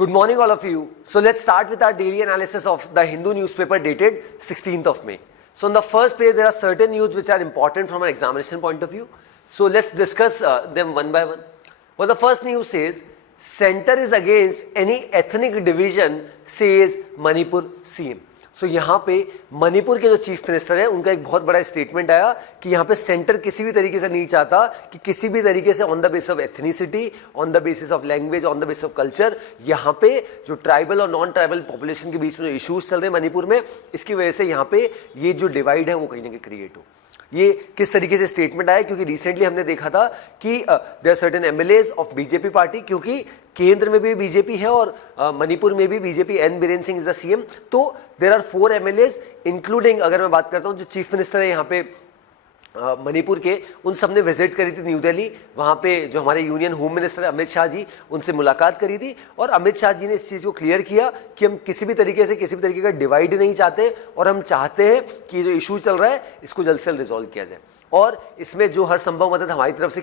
Good morning, all of you. So let's start with our daily analysis of the Hindu newspaper dated 16th of May. So on the first page, there are certain news which are important from an examination point of view. So let's discuss them one by one. Well, the first news says, Center is against any ethnic division, says Manipur CM. So यहाँ पे मणिपुर के जो chief minister है उनका एक बहुत बड़ा statement आया कि यहाँ पे सेंटर किसी भी तरीके से नहीं चाहता कि किसी भी तरीके से on the basis of ethnicity, on the basis of language, on the basis of culture, यहाँ पे जो ट्राइबल और नॉन ट्राइबल पॉपुलेशन के बीच में जो इश्यूज चल रहे हैं मणिपुर में, इसकी वजह से यहाँ पे ये जो डिवाइड है वो कहीं ना कहीं क्रिएट हो। ये किस तरीके से स्टेटमेंट आया, क्योंकि रिसेंटली हमने देखा था कि there certain MLAs of BJP party, क्योंकि केंद्र में भी बीजेपी है और मणिपुर में भी BJP, N Biren Singh is the CM, तो देयर आर 4 एमएलएज इंक्लूडिंग, अगर मैं बात करता हूं जो चीफ मिनिस्टर है यहाँ पे मणिपुर के, उन सब ने विजिट करी थी न्यू दिल्ली। वहाँ पे जो हमारे union home minister Amit Shah ji, उनसे मुलाकात करी थी और अमित शाह जी ने इस चीज़ को क्लियर किया कि हम किसी भी तरीके का डिवाइड नहीं चाहते और हम चाहते हैं कि ये जो इशू चल रहा है इसको जल्द से जल्द रिजॉल्व किया जाए और इसमें जो हर संभव मदद हमारी तरफ से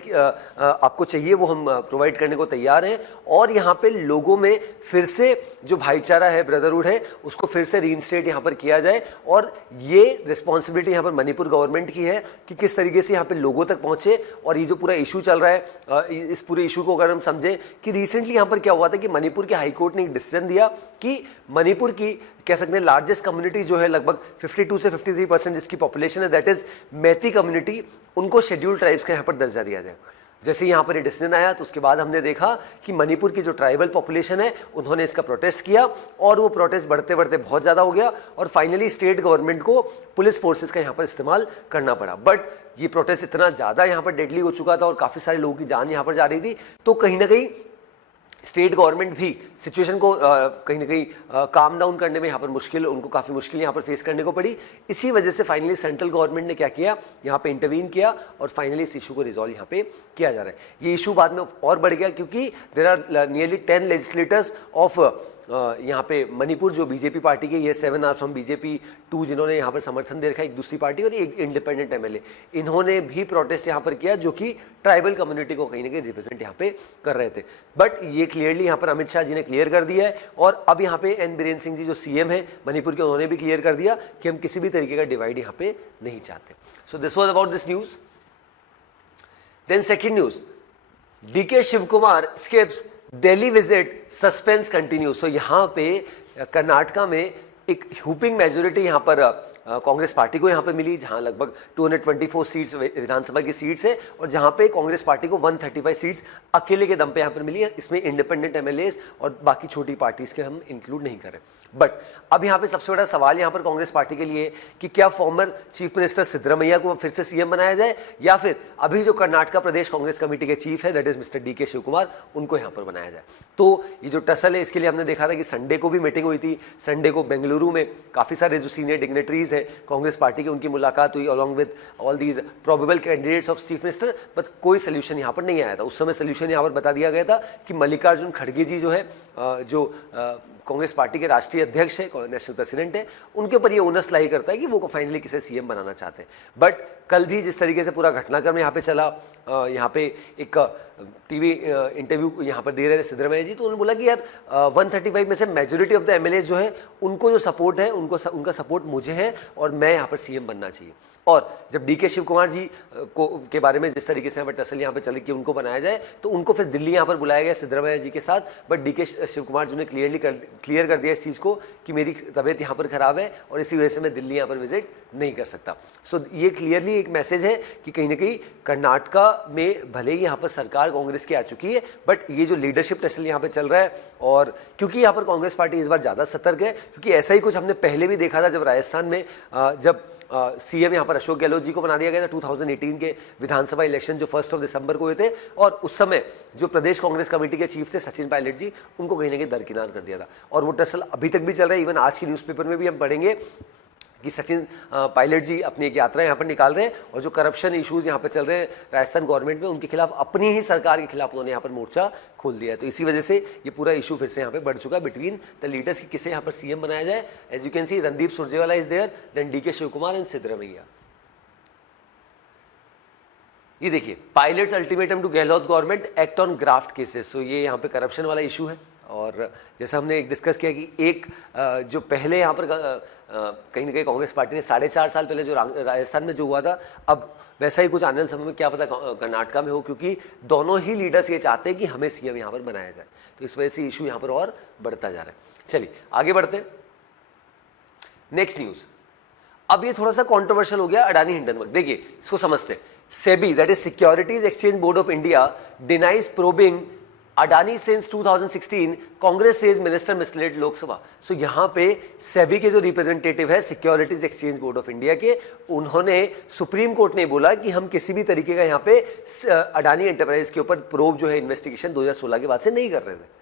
आपको चाहिए वो हम प्रोवाइड करने को तैयार हैं। और यहाँ पे लोगों में फिर से जो भाईचारा है, ब्रदरहुड है, उसको फिर से रीइंस्टेट यहाँ पर किया जाए और ये रिस्पॉन्सिबिलिटी यहाँ पर मणिपुर गवर्नमेंट की है कि किस तरीके से यहाँ पे लोगों तक पहुँचे। और ये जो पूरा इशू चल रहा है, इस पूरे इशू को अगर हम समझें कि रिसेंटली यहाँ पर क्या हुआ था कि मणिपुर के हाईकोर्ट ने एक डिसीजन दिया कि मणिपुर की कह सकते हैं लार्जेस्ट कम्युनिटी जो है, लगभग 52 से 53% जिसकी पॉपुलेशन है, दैट इज मैती कम्युनिटी, उनको शेड्यूल्ड ट्राइब्स का यहाँ पर दर्जा दिया जाए। जैसे यहाँ पर ये डिसीजन आया तो उसके बाद हमने देखा कि मणिपुर की जो ट्राइबल पॉपुलेशन है उन्होंने इसका प्रोटेस्ट किया और वो प्रोटेस्ट बढ़ते बढ़ते बहुत ज़्यादा हो गया और फाइनली स्टेट गवर्नमेंट को पुलिस फोर्सेस का यहाँ पर इस्तेमाल करना पड़ा। बट ये प्रोटेस्ट इतना ज़्यादा यहाँ पर डेडली हो चुका था और काफ़ी सारे लोगों की जान यहाँ पर जा रही थी, तो कहीं ना कहीं स्टेट गवर्नमेंट भी सिचुएशन को कहीं ना कहीं काम डाउन करने में यहाँ पर उनको काफ़ी मुश्किल यहाँ पर फेस करने को पड़ी। इसी वजह से फाइनली सेंट्रल गवर्नमेंट ने क्या किया, यहाँ पे इंटरवीन किया और फाइनली इस इशू को रिजॉल्व यहाँ पे किया जा रहा है। ये इशू बाद में और बढ़ गया क्योंकि there are nearly 10 legislators of यहाँ पे मणिपुर जो बीजेपी पार्टी के, ये 7 आर फ्रॉम बीजेपी, 2 जिन्होंने यहाँ पर समर्थन दे रखा है एक दूसरी पार्टी और एक इंडिपेंडेंट एमएलए, इन्होंने भी प्रोटेस्ट यहाँ पर किया जो कि ट्राइबल कम्युनिटी को कहीं ना कहीं रिप्रेजेंट यहाँ पे कर रहे थे। बट ये क्लियरली यहाँ पर अमित शाह जी ने क्लियर कर दिया है और अब यहाँ पे एन बीरेन सिंह जी जो सीएम है मणिपुर के, उन्होंने भी क्लियर कर दिया कि हम किसी भी तरीके का डिवाइड यहाँ पे नहीं चाहते। So this was about this news. Then second news, DK Shiv Kumar escapes Delhi visit, suspense continue. So यहाँ पे कर्नाटका में एक ह्यूपिंग मेजोरिटी यहाँ पर कांग्रेस पार्टी को यहाँ पे मिली, जहाँ लगभग 224 सीट्स विधानसभा की सीट्स है और जहाँ पे कांग्रेस पार्टी को 135 सीट्स अकेले के दम पे यहाँ पर मिली है। इसमें इंडिपेंडेंट एमएलएज और बाकी छोटी पार्टीज के हम इंक्लूड नहीं करें। बट अब यहाँ पे सबसे बड़ा सवाल यहाँ पर कांग्रेस पार्टी के लिए कि क्या फॉर्मर चीफ मिनिस्टर सिद्धरामैया को फिर से सीएम बनाया जाए या फिर अभी जो कर्नाटका प्रदेश कांग्रेस कमेटी के चीफ है that is mister D K Shiv Kumar, उनको यहाँ पर बनाया जाए। तो ये जो टसल है इसके लिए हमने देखा था कि संडे को भी मीटिंग हुई थी। संडे को बेंगलुरु में काफ़ी सारे जो सीनियर डिग्नेटरीज हैं कांग्रेस पार्टी के, उनकी मुलाकात हुई along with all these probable candidates of chief minister, but कोई सोल्यूशन यहाँ पर नहीं आया था। उस समय सोल्यूशन यहाँ पर बता दिया गया था कि मल्लिकार्जुन खड़गे जी जो है, जो कांग्रेस पार्टी के राष्ट्रीय अध्यक्ष है, नेशनल प्रेसिडेंट है, उनके ऊपर ये ओनस लाई करता है कि वो फाइनली किसे सीएम बनाना चाहते हैं। बट कल भी जिस तरीके से पूरा घटनाक्रम यहाँ पे चला, यहाँ पे एक टीवी इंटरव्यू यहाँ पर दे रहे थे सिद्धरामैया जी, तो उन्होंने बोला कि यार 135 में से मेजोरिटी ऑफ द एमएलए जो है उनको जो सपोर्ट है, उनका सपोर्ट मुझे है और मैं यहाँ पर सीएम बनना चाहिए। और जब डीके शिव कुमार जी के बारे में जिस तरीके से टसल यहाँ पे चली कि उनको बनाया जाए, तो उनको फिर दिल्ली यहाँ पर बुलाया गया सिद्धरामैया जी के साथ। बट डीके शिव कुमार जी ने क्लियर कर दिया इस चीज़ को कि मेरी तबीयत यहाँ पर ख़राब है और इसी वजह से मैं दिल्ली यहाँ पर विजिट नहीं कर सकता। सो ये क्लियरली एक मैसेज है कि कहीं ना कहीं कर्नाटका में भले ही यहाँ पर सरकार कांग्रेस की आ चुकी है, बट ये जो लीडरशिप टसल यहाँ पर चल रहा है, और क्योंकि यहाँ पर कांग्रेस पार्टी इस बार ज़्यादा सतर्क है, क्योंकि ऐसा ही कुछ हमने पहले भी देखा था जब राजस्थान में जब सीएम यहाँ पर अशोक गहलोत जी को बना दिया गया था 2018 के विधानसभा इलेक्शन जो 1 दिसंबर को हुए थे, और उस समय जो प्रदेश कांग्रेस कमेटी के चीफ थे सचिन पायलट जी, उनको कहीं ना कहीं दरकिनार कर दिया था और वो टसल अभी तक भी चल रहा है। इवन आज की न्यूज़पेपर में भी हम पढ़ेंगे कि सचिन पायलट जी अपनी एक यात्रा यहाँ पर निकाल रहे हैं और जो करप्शन इश्यूज यहाँ पर चल रहे हैं राजस्थान गवर्नमेंट में, उनके खिलाफ, अपनी ही सरकार के खिलाफ उन्होंने यहाँ पर मोर्चा खोल दिया है। तो इसी वजह से ये पूरा इशू फिर से यहाँ पे बढ़ चुका है बिटवीन द लीडर्स कि किसे यहाँ पर सीएम बनाया जाए। As you can see, Randeep Surjewala is there, then DK Shiv Kumar and Siddaramaiah. ये देखिए, Pilot's ultimatum to Gehlot government, act on graft cases. So ये यहाँ पे करप्शन वाला इशू है और जैसा हमने एक डिस्कस किया कि एक जो पहले यहाँ पर कहीं ना कहीं कांग्रेस पार्टी ने 4.5 साल पहले जो राजस्थान में जो हुआ था, अब वैसा ही कुछ आने वाले समय में क्या पता कर्नाटका में हो, क्योंकि दोनों ही लीडर्स ये चाहते हैं कि हमें सीएम यहाँ पर बनाया जाए। तो इस वजह से इशू यहाँ पर और बढ़ता जा रहा है। चलिए आगे बढ़ते हैं। नेक्स्ट न्यूज, अब ये थोड़ा सा कॉन्ट्रोवर्शियल हो गया, अडानी हिंडनबर्ग। देखिए इसको समझते हैं। SEBI that is securities exchange board of India denies probing Adani since 2016, Congress says minister misled Lok Sabha. So यहां पे सेबी के जो रिप्रेजेंटेटिव है securities exchange board of India के, उन्होंने सुप्रीम कोर्ट ने बोला कि हम किसी भी तरीके का यहां पे अडानी एंटरप्राइज के ऊपर प्रोब जो है इन्वेस्टिगेशन 2016 के बाद से नहीं कर रहे थे।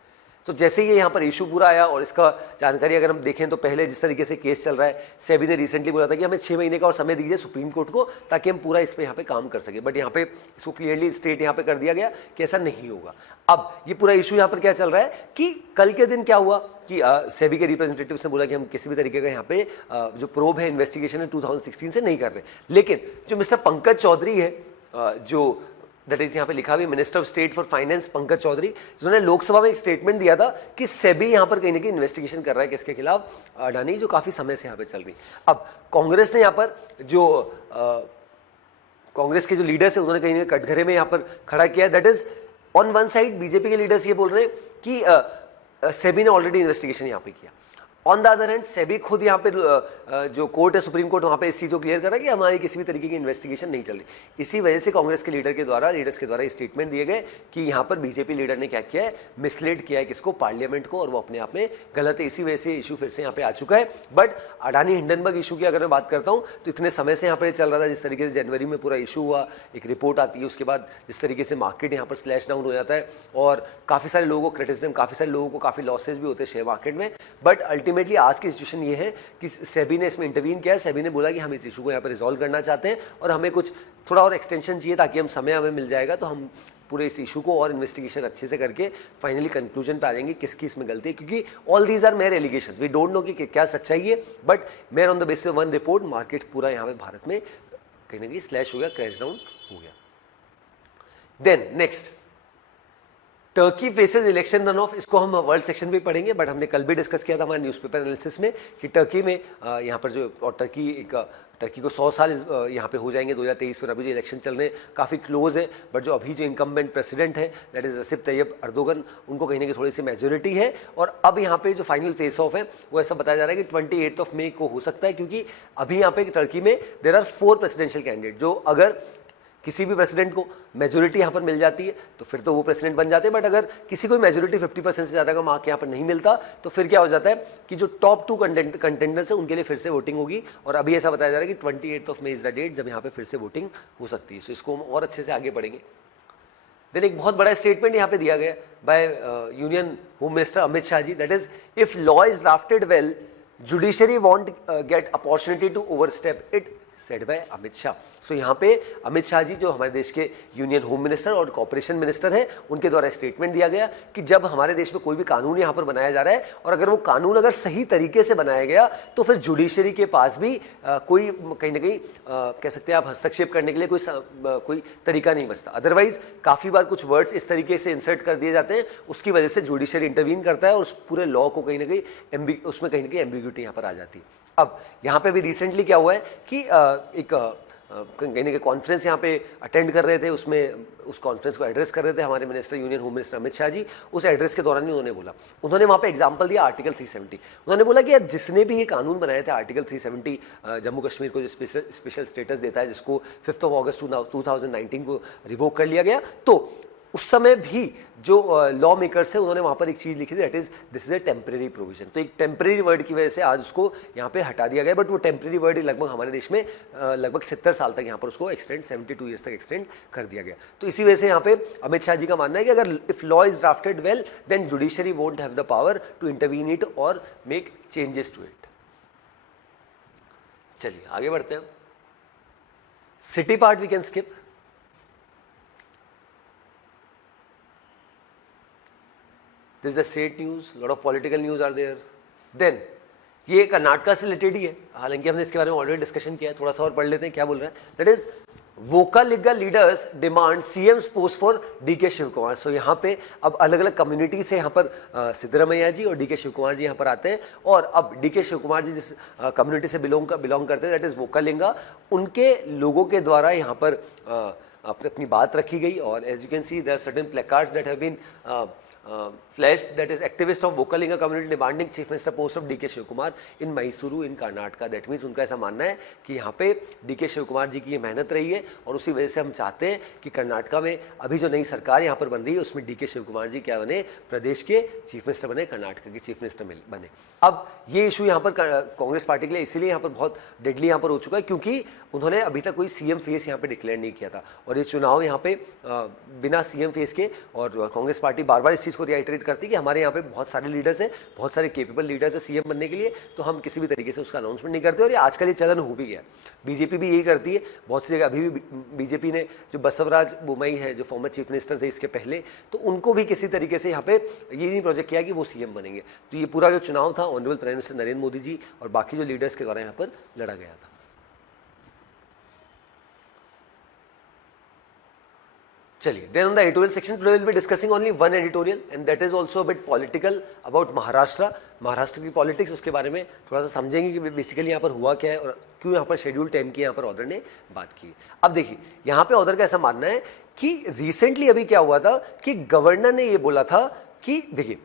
तो जैसे ही यहाँ पर इशू पूरा आया और इसका जानकारी अगर हम देखें तो पहले जिस तरीके से केस चल रहा है, सेबी ने रिसेंटली बोला था कि हमें 6 महीने का और समय दीजिए सुप्रीम कोर्ट को ताकि हम पूरा इस पे यहाँ पे काम कर सके, बट यहाँ पे इसको क्लियरली स्टेट यहाँ पे कर दिया गया कि ऐसा नहीं होगा। अब ये पूरा इशू यहाँ पर क्या चल रहा है कि कल के दिन क्या हुआ कि सेबी के रिप्रेजेंटेटिव्स ने बोला कि हम किसी भी तरीके का यहाँ पे जो प्रोब है इन्वेस्टिगेशन है 2016 से नहीं कर रहे, लेकिन जो मिस्टर पंकज चौधरी है जो दैट इज यहाँ पे लिखा भी minister of state for finance Pankaj Chaudhary, जिन्होंने लोकसभा में एक स्टेटमेंट दिया था कि सेबी यहाँ पर कहीं ना कहीं इन्वेस्टिगेशन कर रहा है किसके खिलाफ, अडानी, जो काफी समय से यहाँ पे चल रही। अब कांग्रेस ने यहाँ पर जो कांग्रेस के जो लीडर्स है उन्होंने कहीं ना कहीं कटघरे में यहाँ पर खड़ा किया। That is on one side BJP के लीडर्स ये बोल रहे हैं कि सेबी ने ऑलरेडी इन्वेस्टिगेशन यहाँ पे किया, on the other hand SEBI खुद यहाँ पे जो कोर्ट है सुप्रीम कोर्ट वहाँ पे इस चीज़ को क्लियर कर रहा है कि हमारी किसी भी तरीके की इन्वेस्टिगेशन नहीं चल रही। इसी वजह से कांग्रेस के लीडर्स के द्वारा स्टेटमेंट दिए गए कि यहाँ पर बीजेपी लीडर ने क्या किया है, मिसलीड किया है किसको, पार्लियामेंट को, और वो अपने आप में गलत है। इसी वजह से इशू फिर से यहाँ पे आ चुका है। बट अडानी हिंडनबर्ग इशू की अगर मैं बात करता हूँ तो इतने समय से यहाँ पर चल रहा था, जिस तरीके से जनवरी में पूरा इशू हुआ, एक रिपोर्ट आती है, उसके बाद जिस तरीके से मार्केट यहाँ पर स्लैश डाउन हो जाता है और काफ़ी सारे लोगों को क्रिटिसिज्म, काफ़ी सारे लोगों को काफ़ी लॉसेज भी होते हैं शेयर मार्केट में। बट अल्टीमेटली आज की सिचुएशन ये है कि सेबी ने इसमें इंटरवीन किया है। सेबी ने बोला कि हम इस इशू को यहाँ पर रिजॉल्व करना चाहते हैं और हमें कुछ थोड़ा और एक्सटेंशन चाहिए ताकि हम समय हमें मिल जाएगा तो हम पूरे इस इशू को और इन्वेस्टिगेशन अच्छे से करके फाइनली कंक्लूजन पे आ जाएंगे किसकी इसमें गलती है, क्योंकि all these are mere allegations, we don't know कि क्या सच्चाई है, but mere on the basis of one report market पूरा यहाँ पे भारत में कहीं ना कहीं स्लैश हो गया, क्रैश डाउन हो गया। Then next, Turkey faces election run off, इसको हम वर्ल्ड सेक्शन भी पढ़ेंगे, बट हमने कल भी डिस्कस किया था हमारे न्यूज़पेपर एनालिसिस में कि टर्की में यहाँ पर जो, और टर्की को 100 साल यहाँ पे हो जाएंगे 2023 में। अभी जो इलेक्शन चल रहे हैं काफ़ी क्लोज है, बट जो अभी जो इनकम्बेंट प्रेसिडेंट है दैट इज रसिप तैयब अर्दोगन, उनको कहीं ना कहीं थोड़ी सी मेजोरिटी है। और अब यहाँ पे जो फाइनल फेस ऑफ है वो ऐसा बताया जा रहा है कि 28 मई को हो सकता है, क्योंकि अभी यहाँ पे टर्की में देयर आर 4 प्रेसिडेंशियल कैंडिडेट, जो अगर किसी भी प्रेसिडेंट को मेजोरिटी यहाँ पर मिल जाती है तो फिर तो वो प्रेसिडेंट बन जाते हैं, बट अगर किसी को मेजोरिटी 50% से ज़्यादा का मार्क यहाँ पर नहीं मिलता तो फिर क्या हो जाता है कि जो टॉप 2 कंटेंडर्स है उनके लिए फिर से वोटिंग होगी। और अभी ऐसा बताया जा रहा है कि 28 मई इज द डेट जब यहाँ पे फिर से वोटिंग हो सकती है। सो इसको हम और अच्छे से आगे बढ़ेंगे। देन एक बहुत बड़ा स्टेटमेंट यहाँ पे दिया गया by union home minister Amit Shah ji, that is if law is drafted well judiciary won't get opportunity to overstep it, said by Amit Shah. So यहाँ पे अमित शाह जी जो हमारे देश के यूनियन होम मिनिस्टर और कॉर्पोरेशन मिनिस्टर हैं, उनके द्वारा स्टेटमेंट दिया गया कि जब हमारे देश में कोई भी कानून यहाँ पर बनाया जा रहा है और अगर वो कानून अगर सही तरीके से बनाया गया तो फिर जुडिशरी के पास भी कोई कहीं ना कहीं कह सकते हैं आप हस्तक्षेप करने के लिए कोई तरीका नहीं बचता। अदरवाइज काफ़ी बार कुछ वर्ड्स इस तरीके से इंसर्ट कर दिए जाते हैं, उसकी वजह से जुडिशरी इंटरवीन करता है और उस पूरे लॉ को कहीं ना कहीं उसमें कहीं ना कहीं एम्बिग्यूटी यहाँ पर आ जाती है। अब यहाँ पे भी रिसेंटली क्या हुआ है कि एक कहीं ना कहीं कॉन्फ्रेंस यहाँ पे अटेंड कर रहे थे, उसमें उस कॉन्फ्रेंस को एड्रेस कर रहे थे हमारे minister union home minister Amit Shah ji. उस एड्रेस के दौरान ही उन्होंने वहाँ पे एग्जांपल दिया आर्टिकल 370। उन्होंने बोला कि जिसने भी ये कानून बनाया था आर्टिकल 370 जम्मू कश्मीर को जो स्पेशल स्टेटस देता है, जिसको 5 अगस्त 2019 को रिवोक कर लिया गया, तो उस समय भी जो लॉ मेकर्स है उन्होंने वहाँ पर एक चीज़ लिखी थी, that is this is a temporary provision. तो एक टेम्परेरी वर्ड की वजह से आज उसको यहाँ पे हटा दिया गया, बट वो टेम्परेरी वर्ड लगभग हमारे देश में लगभग 70 साल तक यहाँ पर उसको एक्सटेंड 72 ईयर्स तक एक्सटेंड कर दिया गया। तो इसी वजह से यहाँ पे अमित शाह जी का मानना है कि अगर if law is drafted well then judiciary won't have the power to intervene it और मेक चेंजेस टू इट। चलिए आगे बढ़ते हैं। City part we can skip. This is the state news, lot of political news are there. Then ये कर्नाटका से related ही है, हालांकि हमने इसके बारे में ऑलरेडी डिस्कशन किया है, थोड़ा सा और पढ़ लेते हैं क्या बोल रहे हैं। That is Vokkaliga leaders demand CM post for DK Shiv Kumar. So यहाँ पे अब अलग अलग कम्युनिटी से यहाँ पर सिद्धरामैया जी और डीके शिव कुमार जी यहाँ पर आते हैं, और अब डीके शिव कुमार जी जिस कम्युनिटी से बिलोंग करते हैं, दैट इज वोकालिंगा, उनके लोगों के द्वारा यहाँ पर अपनी बात रखी गई। और as you can see there are certain placards that have been flashed, that is activist of Vokalinga community demanding chief minister post of DK Shiv Kumar in Mysuru in Karnataka। That means उनका ऐसा मानना है कि यहाँ पे DK Shiv Kumar ji की ये मेहनत रही है, और उसी वजह से हम चाहते हैं कि कर्नाटका में अभी जो नई सरकार यहाँ पर बन रही है उसमें DK शिव कुमार जी क्या बने, प्रदेश के चीफ मिनिस्टर बने, कर्नाटका के चीफ मिनिस्टर बने। अब ये इशू यहाँ पर कांग्रेस पार्टी के लिए इसीलिए यहाँ पर बहुत डेडली यहाँ पर हो चुका है, क्योंकि उन्होंने अभी तक कोई सीएम फेस यहाँ पे डिक्लेयर नहीं किया था, और ये चुनाव यहाँ पे बिना सीएम फेस के, और कांग्रेस पार्टी बार बार इस चीज़ को रिआइटरेट करती है कि हमारे यहाँ पे बहुत सारे लीडर्स हैं, बहुत सारे केपेबल लीडर्स हैं सीएम बनने के लिए, तो हम किसी भी तरीके से उसका अनाउंसमेंट नहीं करते। और ये आजकल ये चलन हो भी गया, बीजेपी भी यही करती है बहुत सी जगह। अभी भी बीजेपी ने जो बसवराज बोमई है, जो फॉर्मर चीफ मिनिस्टर थे इसके पहले, तो उनको भी किसी तरीके से यहाँ पे ये नहीं प्रोजेक्ट किया कि वो सीएम बनेंगे। तो ये पूरा जो चुनाव था honourable prime minister Narendra Modi ji और बाकी जो लीडर्स के द्वारा यहाँ पर लड़ा गया था। चलिए, then on the editorial section today we'll be discussing only one editorial and that is also a bit political about Maharashtra की पॉलिटिक्स, उसके बारे में थोड़ा सा समझेंगे कि बेसिकली यहाँ पर हुआ क्या है और क्यों यहाँ पर शेड्यूल टाइम की यहाँ पर ऑर्डर ने बात की। अब देखिए, यहाँ पे ऑर्डर का ऐसा मानना है कि रिसेंटली अभी क्या हुआ था कि गवर्नर ने ये बोला था कि देखिए,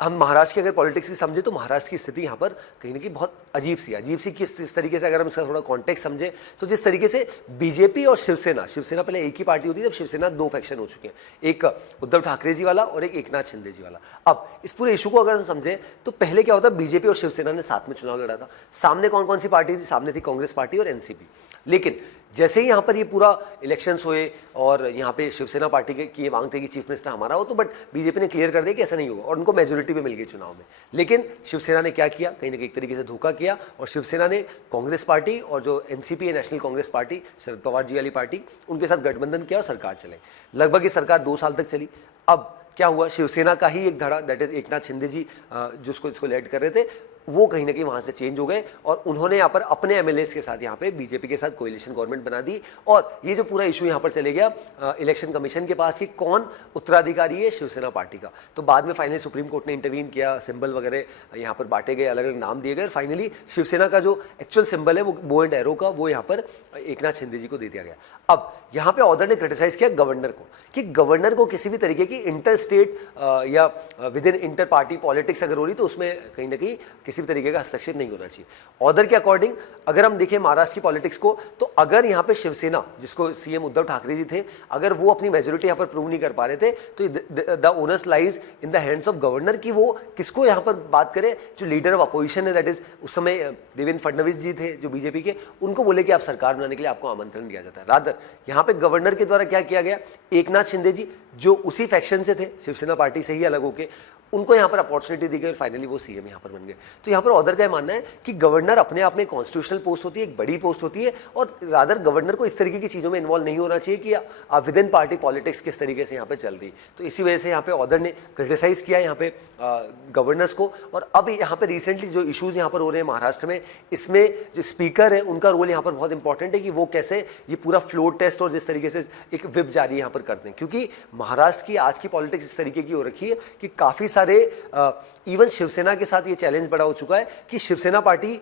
हम महाराष्ट्र की अगर पॉलिटिक्स की समझे तो महाराष्ट्र की स्थिति यहाँ पर कहीं ना कहीं बहुत अजीब सी किस तरीके से, अगर हम इसका थोड़ा कॉन्टेक्स्ट समझे तो जिस तरीके से बीजेपी और शिवसेना पहले एक ही पार्टी होती थी, जब शिवसेना दो फैक्शन हो चुके हैं, एक उद्धव ठाकरे जी वाला और एक एकनाथ शिंदे जी वाला। अब इस पूरे इशू को अगर हम समझे तो पहले क्या होता, बीजेपी और शिवसेना ने साथ में चुनाव लड़ा था। सामने कौन कौन सी पार्टी थी? सामने थी कांग्रेस पार्टी और एनसीपी। लेकिन जैसे ही यहाँ पर ये पूरा इलेक्शंस हुए और यहाँ पे शिवसेना पार्टी की ये मांग थी कि चीफ मिनिस्टर हमारा हो, तो बट बीजेपी ने क्लियर कर दिया कि ऐसा नहीं होगा और उनको मेजोरिटी भी मिल गई चुनाव में। लेकिन शिवसेना ने क्या किया, कहीं ना कहीं एक तरीके से धोखा किया, और शिवसेना ने कांग्रेस पार्टी और जो एनसीपी है, नेशनल कांग्रेस पार्टी, शरद पवार जी वाली पार्टी, उनके साथ गठबंधन किया और सरकार चलाई। लगभग ये सरकार 2 साल तक चली। अब क्या हुआ, शिवसेना का ही एक धड़ा, दैट इज एकनाथ शिंदे जी जिसको लीड कर रहे थे, वो कहीं ना कहीं वहां से चेंज हो गए और उन्होंने यहाँ पर अपने एमएलएस के साथ यहाँ पे बीजेपी के साथ कोalition गवर्नमेंट बना दी। और ये जो पूरा इशू यहाँ पर चले गया इलेक्शन कमीशन के पास कि कौन उत्तराधिकारी है शिवसेना पार्टी का। तो बाद में फाइनली सुप्रीम कोर्ट ने इंटरवीन किया, सिंबल वगैरह यहाँ पर बांटे गए, अलग अलग नाम दिए गए, और फाइनली शिवसेना का जो एक्चुअल सिंबल है वो बो एंड एरो का, वो यहाँ पर एकनाथ शिंदे जी को दे दिया गया। अब यहाँ पे ऑर्डर ने क्रिटिसाइज किया गवर्नर को कि गवर्नर को किसी भी तरीके की इंटर स्टेट या with in inter party politics अगर हो रही तो उसमें कहीं ना कहीं किसी भी तरीके का हस्तक्षेप नहीं होना चाहिए। ऑर्डर के अकॉर्डिंग अगर हम देखें महाराष्ट्र की पॉलिटिक्स को, तो अगर यहाँ पे शिवसेना, जिसको सीएम उद्धव ठाकरे जी थे, अगर वो अपनी मेजोरिटी यहाँ पर प्रूव नहीं कर पा रहे थे, तो the owners lies in the hands of governor कि वो किसको यहाँ पर बात करे। जो लीडर ऑफ अपोजिशन है, दैट इज उस समय देवेंद्र फडणवीस जी थे जो बीजेपी के, उनको बोले कि आप सरकार बनाने के लिए आपको आमंत्रण दिया जाता है। रादर यहाँ पे गवर्नर के द्वारा क्या किया गया, एकनाथ शिंदे जी जो उसी फैक्शन से थे, शिवसेना पार्टी से ही अलग होके, उनको यहाँ पर अपॉर्चुनिटी दी गई और फाइनली वो सीएम यहाँ पर बन गए। तो यहाँ पर ऑर्डर का मानना है कि गवर्नर अपने आप में कॉन्स्टिट्यूशनल पोस्ट होती है, एक बड़ी पोस्ट होती है, और रादर गवर्नर को इस तरीके की चीज़ों में इन्वॉल्व नहीं होना चाहिए कि विद इन पार्टी पॉलिटिक्स किस तरीके से यहाँ पे चल रही। तो इसी वजह से यहाँ पे ऑर्डर ने क्रिटिसाइज किया यहाँ पे गवर्नर्स को। और अब यहाँ पे रिसेंटली जो इशूज़ यहाँ पर हो रहे हैं महाराष्ट्र में, इसमें जो स्पीकर है उनका रोल यहाँ पर बहुत इंपॉर्टेंट है कि वो कैसे ये पूरा फ्लोर टेस्ट और जिस तरीके से एक विप जारी यहाँ पर करते हैं, क्योंकि महाराष्ट्र की आज की पॉलिटिक्स इस तरीके की हो रखी है कि काफ़ी सारे इवन शिवसेना के साथ ये चैलेंज बड़ा हो चुका है कि शिवसेना पार्टी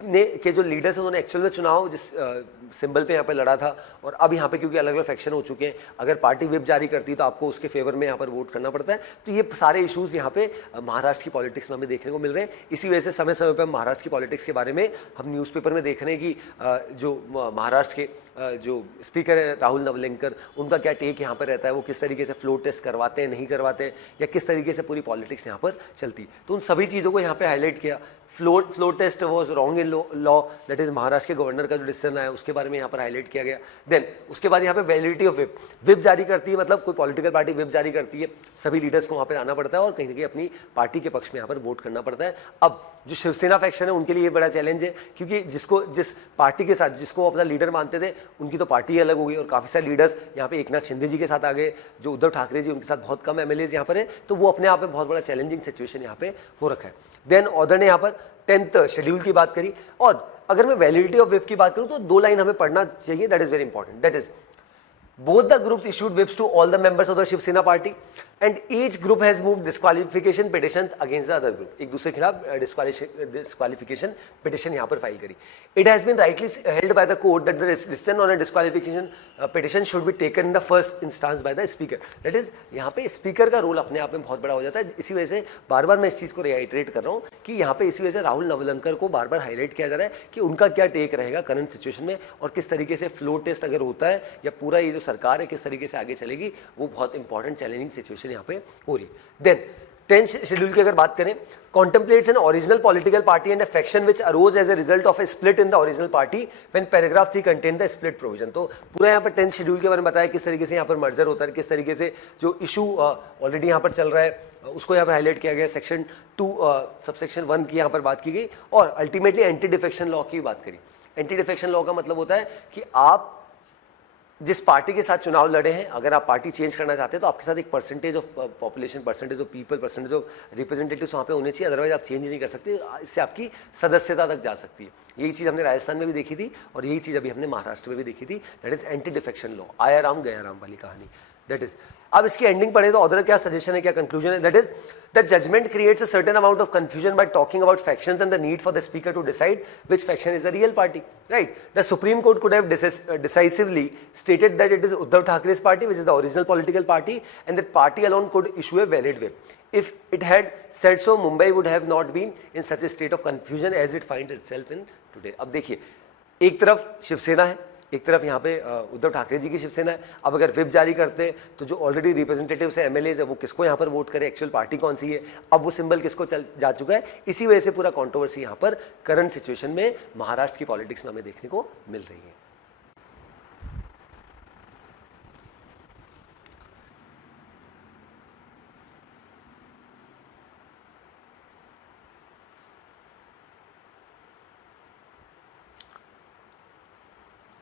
ने के जो लीडर्स हैं उन्होंने एक्चुअल में चुनाव जिस सिंबल पे यहाँ पे लड़ा था, और अब यहाँ पे क्योंकि अलग अलग फैक्शन हो चुके हैं, अगर पार्टी विप जारी करती है तो आपको उसके फेवर में यहाँ पर वोट करना पड़ता है। तो ये सारे इश्यूज यहाँ पे महाराष्ट्र की पॉलिटिक्स में हमें देखने को मिल रहे हैं। इसी वजह से समय समय पर महाराष्ट्र की पॉलिटिक्स के बारे में हम न्यूज़पेपर में देख रहे हैं कि जो महाराष्ट्र के जो स्पीकर है राहुल नवलंकर, उनका क्या टेक यहाँ पर रहता है, वो किस तरीके से फ्लोर टेस्ट करवाते हैं, नहीं करवाते हैं, या किस तरीके से पूरी पॉलिटिक्स यहाँ पर चलती। तो उन सभी चीज़ों को यहाँ पे हाईलाइट किया। Floor test was wrong in law, that is Maharashtra के गवर्नर का जो डिसीजन आया उसके बारे में यहाँ पर हाईलाइट किया गया। देन उसके बाद यहाँ पे वैलिडिटी ऑफ विप जारी करती है, मतलब कोई पॉलिटिकल पार्टी विप जारी करती है, सभी लीडर्स को वहाँ पर आना पड़ता है और कहीं ना कहीं अपनी पार्टी के पक्ष में यहाँ पर वोट करना पड़ता है। अब जो शिवसेना फैक्शन है उनके लिए बड़ा चैलेंज है, क्योंकि जिस पार्टी के साथ जिसको अपना लीडर मानते थे उनकी तो पार्टी अलग हो गई, और काफ़ी सारे लीडर्स यहाँ पे एकनाथ शिंदे जी के साथ आ गए, जो उद्धव ठाकरे जी उनके साथ बहुत कम एमएलएज यहाँ पर है, तो वो अपने आप में बहुत बड़ा चैलेंजिंग सिचुएशन यहाँ पे हो रखा है। देन ऑर्डर ने यहाँ पर 10th शेड्यूल की बात करी। और अगर मैं वैलिडिटी ऑफ विप की बात करूं तो 2 लाइन हमें पढ़ना चाहिए, that is very important. That is both the groups issued whips to all the members of the Shiv Sena party and each group has moved disqualification petitions against the other group। एक दूसरे के खिलाफ disqualification petition यहाँ पर file करी। It has been rightly held by the court that the decision on a disqualification petition should be taken in the first instance by the speaker। That is यहाँ पे speaker का role अपने आप में बहुत बड़ा हो जाता है। इसी वजह से बार बार मैं इस चीज़ को रिहाइड्रेट कर रहा हूँ कि यहाँ पे इसी वजह से राहुल नवलंकर को बार बार हाईलाइट किया जा रहा है कि उनका क्या टेक रहेगा करंट सिचुएशन में, और किस तरीके से फ्लो टेस्ट अगर होता है या पूरा ये जो सरकार है किस तरीके से आगे चलेगी, वो बहुत इंपॉर्टेंट चैलेंजिंग सिचुएशन यहाँ पे हो रही है। देन 10th शेड्यूल की अगर बात करें, contemplates an original political party and a faction which arose as a result of a split in the original party when paragraph 3 contained the split provision। तो पूरा यहाँ पर 10th शेड्यूल के बारे में बताया किस तरीके से यहाँ पर मर्जर होता है, किस तरीके से जो इशू ऑलरेडी यहाँ पर चल रहा है उसको यहाँ पर हाईलाइट किया गया। सेक्शन 2 सबसेक्शन 1 की यहाँ पर बात की गई और अल्टीमेटली एंटी डिफेक्शन लॉ की बात करी। एंटी डिफेक्शन लॉ का मतलब होता है कि आप जिस पार्टी के साथ चुनाव लड़े हैं, अगर आप पार्टी चेंज करना चाहते हैं तो आपके साथ एक percentage of population, percentage of people, percentage of representatives वहाँ पे होने चाहिए, अदरवाइज आप चेंज नहीं कर सकते। इससे आपकी सदस्यता तक जा सकती है। यही चीज़ हमने राजस्थान में भी देखी थी और यही चीज़ अभी हमने महाराष्ट्र में भी देखी थी। That is anti defection law, आया राम गया राम वाली कहानी। दैट इज अब इसकी एंडिंग पढ़े तो ऑर्डर क्या सजेशन है, क्या कंक्लूजन है। That is the judgment creates a certain amount of confusion by talking about factions and the need for the speaker to decide which faction is the real party. Right, the Supreme Court could have decisively stated that it is Uddhav Thackeray's party which is the original political party and that party alone could issue a valid whip. If it had said so, Mumbai would have not been in such a state of confusion as it finds itself in today। अब देखिए, एक तरफ शिवसेना है, एक तरफ यहाँ पे उद्धव ठाकरे जी की शिवसेना है। अब अगर विप जारी करते हैं तो जो ऑलरेडी रिप्रेजेंटेटिव्स है, एमएलएज है, वो किसको यहाँ पर वोट करे, एक्चुअल पार्टी कौन सी है, अब वो सिंबल किसको चल जा चुका है। इसी वजह से पूरा कंट्रोवर्सी यहाँ पर करंट सिचुएशन में महाराष्ट्र की पॉलिटिक्स में हमें देखने को मिल रही है।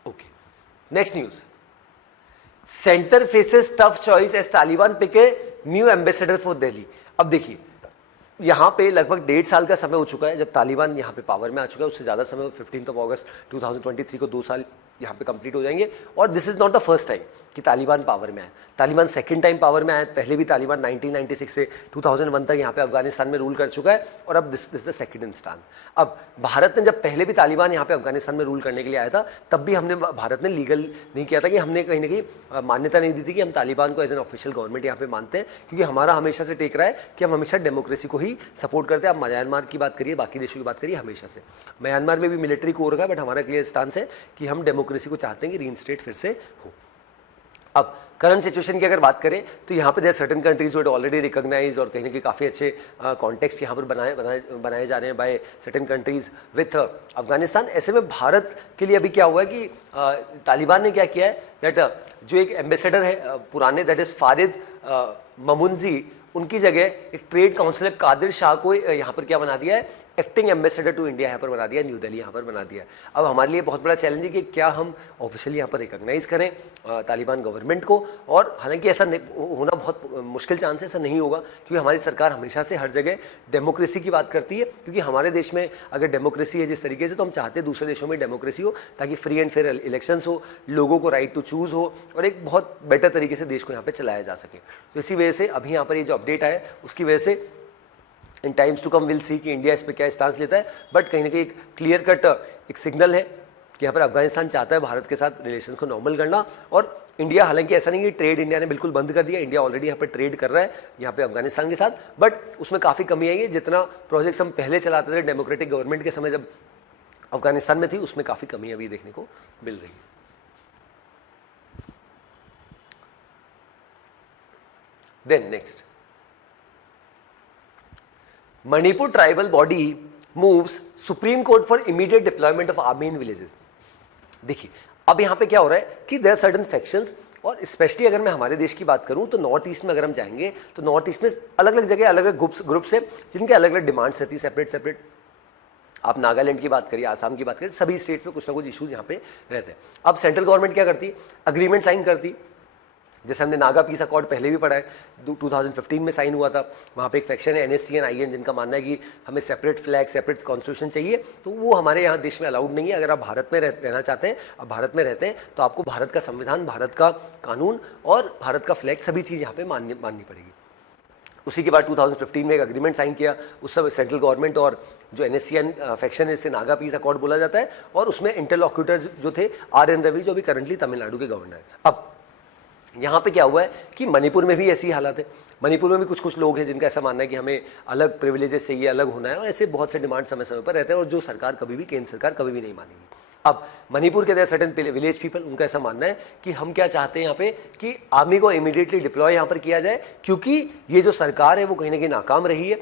Okay. Next news. Center faces tough choice as Taliban pick a new ambassador for Delhi। अब देखिए, यहाँ पे लगभग 1.5 साल का समय हो चुका है जब तालिबान यहाँ पे पावर में आ चुका है। उससे ज़्यादा समय 15 अगस्त 2023 को 2 साल यहाँ पे कंप्लीट हो जाएंगे। और this is not the first time कि तालिबान पावर में आए। तालिबान सेकंड टाइम पावर में आया। पहले भी तालिबान 1996 से 2001 तक यहाँ पे अफगानिस्तान में रूल कर चुका है और अब this is the second instance. अब भारत ने जब पहले भी तालिबान यहाँ पे अफगानिस्तान में रूल करने के लिए आया था तब भी हमने भारत ने लीगल नहीं किया था कि हमने कहीं ना कहीं मान्यता नहीं दी थी कि हम तालिबान को एज एन ऑफिशियल गवर्नमेंट यहाँ पे मानते हैं, क्योंकि हमारा हमेशा से टेक रहा है कि हम हमेशा डेमोक्रेसी को ही सपोर्ट करते हैं। आप म्यांमार की बात करिए, बाकी देशों की बात करिए, हमेशा से म्यांमार में भी मिलिट्री को रखा है, बट हमारा क्लियर स्टांस है कि हम डेमोक्रेसी को चाहते हैं कि रीइंस्टेट फिर से हो। अब करंट सिचुएशन की अगर बात करें तो यहाँ पे देयर सर्टेन कंट्रीज जो ऑलरेडी रिकॉग्नाइज और कहीं ना कहीं काफ़ी अच्छे कॉन्टेक्स्ट यहाँ पर बनाए जा रहे हैं by certain countries with Afghanistan. ऐसे में भारत के लिए अभी क्या हुआ है कि तालिबान ने क्या किया है, दैट जो एक एम्बेसडर है पुराने, दैट इज़ फारिद ममुनजी, उनकी जगह एक ट्रेड काउंसिलर कादिर शाह को यहाँ पर क्या बना दिया है, एक्टिंग एम्बेसडर टू इंडिया यहाँ पर बना दिया, न्यू दिल्ली यहाँ पर बना दिया। अब हमारे लिए बहुत बड़ा चैलेंज है कि क्या हम ऑफिशियली यहाँ पर रिकॉग्नाइज करें तालिबान गवर्नमेंट को। और हालांकि ऐसा होना बहुत मुश्किल चांस है, ऐसा नहीं होगा, क्योंकि हमारी सरकार हमेशा से हर जगह डेमोक्रेसी की बात करती है। क्योंकि हमारे देश में अगर डेमोक्रेसी है जिस तरीके से, तो हम चाहते हैं दूसरे देशों में डेमोक्रेसी हो, ताकि फ्री एंड फेयर इलेक्शंस हो, लोगों को राइट टू चूज़ हो और एक बहुत बेटर तरीके से देश को यहाँ पर चलाया जा सके। तो इसी वजह से अभी यहाँ पर ये जो अपडेट आया उसकी वजह से in times to come will see कि इंडिया इस पर क्या स्टांस लेता है। बट कहीं ना कहीं एक क्लियर कट एक सिग्नल है कि यहाँ पर अफगानिस्तान चाहता है भारत के साथ रिलेशंस को नॉर्मल करना। और इंडिया, हालांकि ऐसा नहीं कि ट्रेड इंडिया ने बिल्कुल बंद कर दिया, इंडिया ऑलरेडी यहाँ पर ट्रेड कर रहा है यहाँ पे अफगानिस्तान के साथ, बट उसमें काफ़ी कमी आई है। जितना प्रोजेक्ट्स हम पहले चलाते थे डेमोक्रेटिक गवर्नमेंट के समय जब अफगानिस्तान में थी, उसमें काफ़ी कमी अभी देखने को मिल रही है। Then next, Manipur tribal body moves Supreme Court for immediate deployment of army in villages। देखिए, अब यहाँ पे क्या हो रहा है कि देयर सर्टन फैक्शंस, और स्पेशली अगर मैं हमारे देश की बात करूँ तो नॉर्थ ईस्ट में अगर हम जाएंगे तो नॉर्थ ईस्ट में अलग अलग जगह अलग अलग ग्रुप्स है जिनके अलग अलग डिमांड्स रहती है, सेपरेट। आप नागालैंड की बात करिए, आसाम की बात करिए, सभी स्टेट्स में कुछ ना कुछ इशूज़ यहाँ पे रहते हैं। अब सेंट्रल गवर्नमेंट क्या करती, अग्रीमेंट साइन करती जैसे हमने नागा पीस अकॉर्ड पहले भी पढ़ा है, 2015 में साइन हुआ था। वहाँ पे एक फैक्शन है NSCN IN जिनका मानना है कि हमें सेपरेट फ्लैग, सेपरेट कॉन्स्टिट्यूशन चाहिए, तो वो हमारे यहाँ देश में अलाउड नहीं है। अगर आप भारत में रहना चाहते हैं, आप भारत में रहते हैं, तो आपको भारत का संविधान, भारत का कानून और भारत का फ्लैग, सभी चीज़ यहाँ पे माननी पड़ेगी। उसी के बाद 2015 में एक अग्रीमेंट साइन किया, उस समय सेंट्रल गवर्नमेंट और जो NSCN फैक्शन है, इससे नागा पीस अकॉर्ड बोला जाता है, और उसमें इंटरलॉक्यूटर जो थे RN रवि, जो अभी करंटली तमिलनाडु के गवर्नर है। अब यहाँ पे क्या हुआ है कि मणिपुर में भी ऐसी हालत है। मणिपुर में भी कुछ लोग हैं जिनका ऐसा मानना है कि हमें अलग प्रिविलेजेस चाहिए, अलग होना है, और ऐसे बहुत से डिमांड समय समय पर रहते हैं, और जो सरकार कभी भी, केंद्र सरकार कभी भी नहीं मानेगी। अब मणिपुर के सर्टेन विलेज पीपल, उनका ऐसा मानना है कि हम क्या चाहते हैं यहाँ पे कि आर्मी को इमीडिएटली डिप्लॉय यहाँ पर किया जाए, क्योंकि ये जो सरकार है वो कहीं ना कहीं नाकाम रही है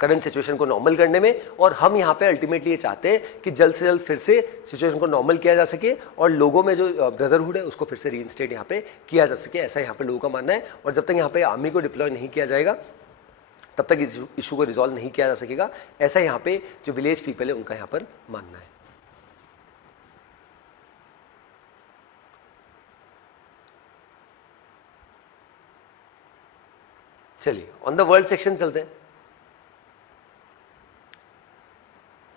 करंट सिचुएशन को नॉर्मल करने में, और हम यहाँ पे अल्टीमेटली ये चाहते हैं कि जल्द से जल्द फिर से सिचुएशन को नॉर्मल किया जा सके और लोगों में जो ब्रदरहुड है उसको फिर से रीइंस्टेट यहाँ पे किया जा सके, ऐसा यहाँ पे लोगों का मानना है। और जब तक यहाँ पे आर्मी को डिप्लॉय नहीं किया जाएगा तब तक इस इशू को रिजॉल्व नहीं किया जा सकेगा, ऐसा यहाँ पे जो विलेज पीपल है उनका यहाँ पर मानना है। चलिए ऑन द वर्ल्ड सेक्शन चलते हैं।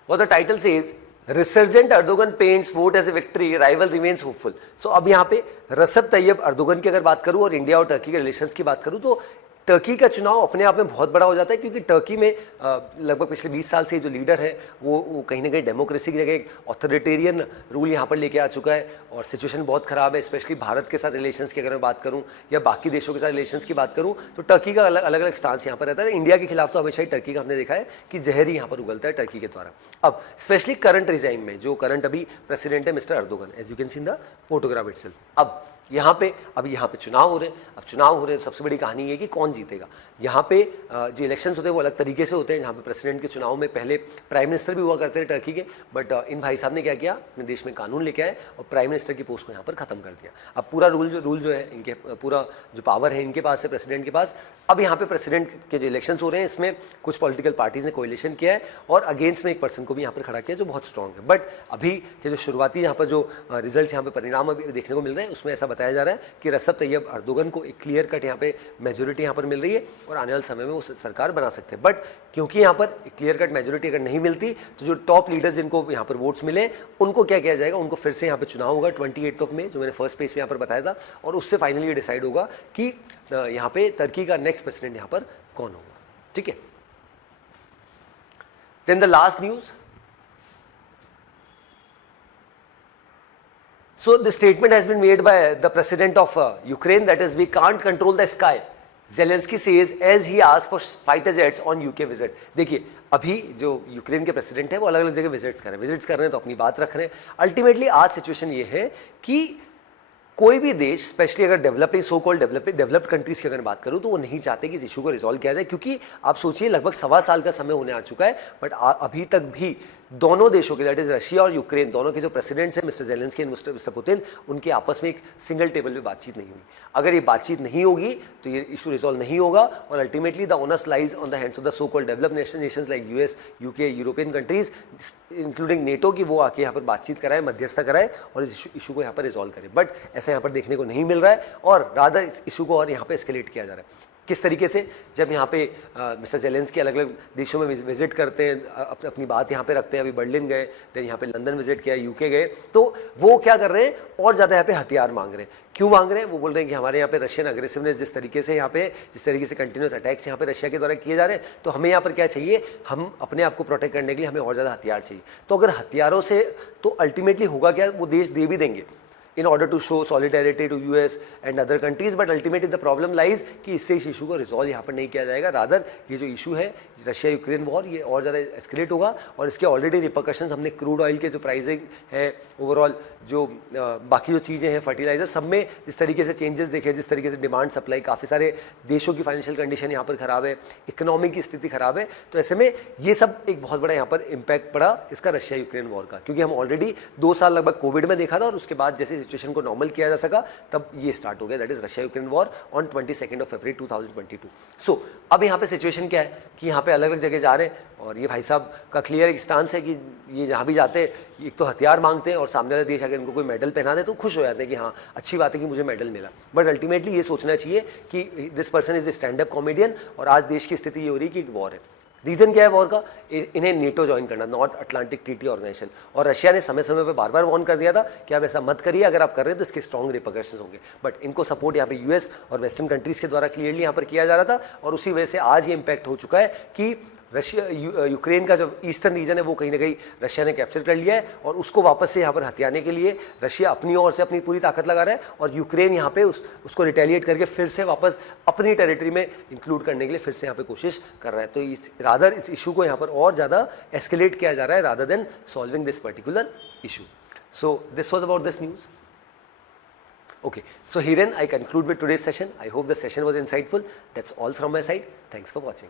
What the title says, resurgent Erdogan paints vote as a victory, rival remains hopeful. So अब यहाँ पे रसब तैयब अर्दोगन की अगर बात करूँ और इंडिया और टर्की के रिलेशंस की बात करूँ, तो टर्की का चुनाव अपने आप में बहुत बड़ा हो जाता है, क्योंकि टर्की में लगभग पिछले 20 साल से जो लीडर है वो कहीं ना कहीं डेमोक्रेसी की जगह एक ऑथोरिटेरियन रूल यहाँ पर लेके आ चुका है, और सिचुएशन बहुत ख़राब है। स्पेशली भारत के साथ रिलेशंस की अगर मैं बात करूँ या बाकी देशों के साथ रिलेशंस की बात करूँ, तो टर्की का अलग अलग स्टांस यहाँ पर रहता है। इंडिया के खिलाफ तो हमेशा ही टर्की का हमने देखा है कि जहर ही यहाँ पर उगलता है टर्की के द्वारा। अब स्पेशली करंट रिजाइम में जो करंट अभी प्रेसिडेंट है mister Erdogan, as you can see in the photograph itself. अब यहाँ पे चुनाव हो रहे हैं। अब चुनाव हो रहे हैं, सबसे बड़ी कहानी ये है कि कौन जीतेगा। यहाँ पे जो इलेक्शंस होते हैं वो अलग तरीके से होते हैं। यहाँ पे प्रेसिडेंट के चुनाव में पहले प्राइम मिनिस्टर भी हुआ करते थे टर्की के, बट इन भाई साहब ने क्या किया, अपने देश में कानून लेके आए और प्राइम मिनिस्टर की पोस्ट को यहाँ पर खत्म कर दिया। अब पूरा रूल जो है इनके, पूरा जो पावर है इनके पास है, प्रेसिडेंट के पास। अब यहाँ पे प्रेसिडेंट के जो इलेक्शंस हो रहे हैं इसमें कुछ पॉलिटिकल पार्टीज ने कोएलिशन किया है और अगेंस्ट में एक पर्सन को भी यहाँ पर खड़ा किया जो बहुत स्ट्रॉन्ग है। बट अभी के जो शुरुआती यहाँ पर जो रिजल्ट यहाँ पे परिणाम अभी देखने को मिल रहे हैं उसमें ऐसा बताया जा रहा है कि रसब तैयब अर्दोगन को एक क्लियर कट यहाँ पे मेजोरिटी यहाँ पर मिल रही है और आने वाले समय में वो सरकार बना सकते हैं। बट क्योंकि यहाँ पर क्लियर कट मेजोरिटी अगर नहीं मिलती तो जो टॉप लीडर्स जिनको यहाँ पर वोट्स मिले उनको क्या किया जाएगा, उनको फिर से यहाँ पे चुनाव होगा 28 मई, जो मैंने फर्स्ट पेज में यहाँ पर बताया था, और उससे फाइनली ये डिसाइड होगा कि यहाँ पे टर्की का नेक्स्ट प्रेसिडेंट यहाँ पर कौन होगा। ठीक है, then the last news. So the statement has been made by the president of Ukraine, that is, we can't control the sky. Zelensky says as he asks for fighter jets on UK visit. देखिए अभी जो Ukraine के president है वो अलग अलग जगह visits कर रहे हैं तो अपनी बात रख रहे हैं। अल्टीमेटली आज सिचुएशन ये है कि कोई भी देश, स्पेशली अगर developing so called developed countries की अगर बात करूं तो वो नहीं चाहते कि इस इशू को रिजॉल्व किया जाए, क्योंकि आप सोचिए लगभग 1.25 साल का समय होने आ चुका है, बट अभी तक भी दोनों देशों के, दैट इज रशिया और यूक्रेन, दोनों के जो प्रेसिडेंट्स हैं mister Zelensky and mister Putin, उनके आपस में एक सिंगल टेबल पे बातचीत नहीं हुई। अगर ये बातचीत नहीं होगी तो ये इशू रिजॉल्व नहीं होगा और ultimately the onus lies on the hands of the so called developed Nations like US, UK, European countries including NATO की, वो आके यहाँ पर बातचीत कराए, मध्यस्थता कराए और इस इशू को यहाँ पर रिजॉल्व करे। बट ऐसा यहाँ पर देखने को नहीं मिल रहा है और रादर इस इशू को और यहाँ पे एस्केलेट किया जा रहा है। किस तरीके से, जब यहाँ पे मिस्टर जेलेंस्की अलग अलग देशों में विजिट करते हैं, अपनी बात यहाँ पे रखते हैं, अभी बर्लिन गए, देन यहाँ पे लंदन विजिट किया, यूके गए, तो वो क्या कर रहे हैं और ज़्यादा यहाँ पे हथियार मांग रहे हैं। क्यों मांग रहे हैं? वो बोल रहे हैं कि हमारे यहाँ पे रशियन अग्रेसिवनेस जिस तरीके से कंटिन्यूस अटैक्स यहाँ पे रशिया के द्वारा किए जा रहे हैं, तो हमें यहाँ पर क्या चाहिए, हम अपने आप को प्रोटेक्ट करने के लिए हमें और ज़्यादा हथियार चाहिए। तो अगर हथियारों से, तो अल्टीमेटली होगा क्या, वो देश दे भी देंगे in order to show solidarity to US and other countries, but ultimately the problem lies कि इससे इस इशू को रिजॉल्व यहाँ पर नहीं किया जाएगा। रादर ये जो इशू है रशिया यूक्रेन वॉर, ये और ज़्यादा एस्केलेट होगा और इसके ऑलरेडी रिपरकशंस हमने क्रूड ऑयल के जो प्राइसिंग है, ओवरऑल जो बाकी जो चीज़ें हैं, फर्टिलाइजर, सब में जिस तरीके से चेंजेस देखे, जिस तरीके से डिमांड सप्लाई, काफ़ी सारे देशों की फाइनेंशियल कंडीशन यहाँ पर ख़राब है, इकोनॉमी की स्थिति ख़राब है, तो ऐसे में ये सब एक बहुत बड़ा यहाँ पर इम्पैक्ट पड़ा इसका रशिया यूक्रेन वॉर का, क्योंकि हम ऑलरेडी 2 साल लगभग कोविड में देखा था और उसके बाद जैसे सिचुएशन को नॉर्मल किया जा सका, तब ये स्टार्ट हो गया, that is Russia Ukraine war on 22 फरवरी 2022। सो अब यहाँ पे सिचुएशन क्या है कि यहाँ पे अलग अलग जगह जा रहे हैं, और ये भाई साहब का क्लियर एक स्टांस है कि ये जहाँ भी जाते हैं एक तो हथियार मांगते हैं, और सामने वाला देश अगर इनको कोई मेडल पहना दे तो खुश हो जाते हैं कि हाँ अच्छी बात है कि मुझे मेडल मिला। बट अल्टीमेटली ये सोचना चाहिए कि this person is a stand up comedian, और आज देश की स्थिति ये हो रही है कि एक वॉर है। रीजन क्या है वॉर का? इन्हें नेटो ज्वाइन करना, नॉर्थ अटलांटिक ट्रीटी ऑर्गेनाइजेशन, और रशिया ने समय समय पर बार बार वार्न कर दिया था कि आप ऐसा मत करिए, अगर आप कर रहे हैं तो इसके स्ट्रॉन्ग रिपरकशंस होंगे। बट इनको सपोर्ट यहाँ पे यूएस और वेस्टर्न कंट्रीज के द्वारा क्लियरली यहाँ पर किया जा रहा था, और उसी वजह से आज ये इंपैक्ट हो चुका है कि रशिया यूक्रेन का जो ईस्टर्न रीजन है वो कहीं ना कहीं रशिया ने कैप्चर कर लिया है, और उसको वापस से यहाँ पर हथियाने के लिए रशिया अपनी ओर से अपनी पूरी ताकत लगा रहा है, और यूक्रेन यहाँ पे उसको रिटेलिएट करके फिर से वापस अपनी टेरिटरी में इंक्लूड करने के लिए फिर से यहाँ पे कोशिश कर रहा है। तो इस इशू को यहाँ पर और ज़्यादा एस्केलेट किया जा रहा है rather than solving this particular issue. So this was about this news. Okay, so herein I conclude with today's session. I hope the session was insightful. That's all from my side. Thanks for watching.